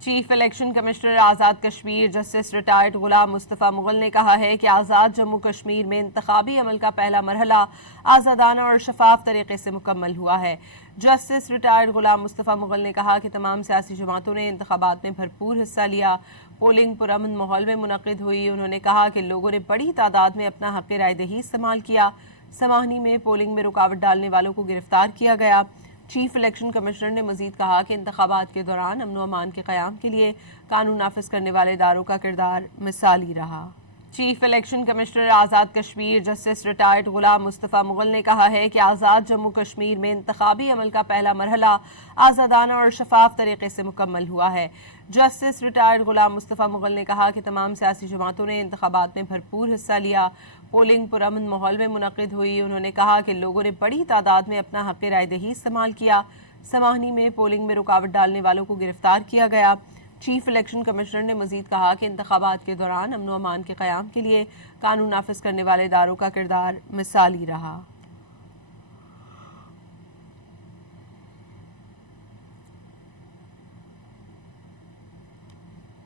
Chief election commissioner Azad Kashmir justice retired Ghulam Mustafa Mughal نے کہا ہے کہ آزاد جموں کشمیر میں انتخابی عمل کا پہلا مرحلہ آزادانہ اور شفاف طریقے سے مکمل ہوا ہے۔ جسٹس ریٹائرڈ غلام مصطفیٰ مغل نے کہا کہ تمام سیاسی جماعتوں نے انتخابات میں بھرپور حصہ لیا، پولنگ پرامن ماحول میں منعقد ہوئی۔ انہوں نے کہا کہ لوگوں نے بڑی تعداد میں اپنا حق رائے دہی استعمال کیا۔ سماہنی میں پولنگ میں رکاوٹ ڈالنے والوں کو گرفتار کیا گیا۔ چیف الیکشن کمشنر نے مزید کہا کہ انتخابات کے دوران امن و امان کے قیام کے لیے قانون نافذ کرنے والے اداروں کا کردار مثالی رہا۔ Chief election commissioner Azad Kashmir justice retired Ghulam Mustafa Mughal نے کہا ہے کہ آزاد جموں کشمیر میں انتخابی عمل کا پہلا مرحلہ آزادانہ اور شفاف طریقے سے مکمل ہوا ہے۔ جسٹس ریٹائرڈ غلام مصطفیٰ مغل نے کہا کہ تمام سیاسی جماعتوں نے انتخابات میں بھرپور حصہ لیا، پولنگ پرامن ماحول میں منعقد ہوئی۔ انہوں نے کہا کہ لوگوں نے بڑی تعداد میں اپنا حق رائے دہی استعمال کیا۔ سماہنی میں پولنگ میں رکاوٹ ڈالنے والوں کو گرفتار کیا گیا۔ چیف الیکشن کمشنر نے مزید کہا کہ انتخابات کے دوران امن و امان کے قیام کے لیے قانون نافذ کرنے والے اداروں کا کردار مثالی رہا۔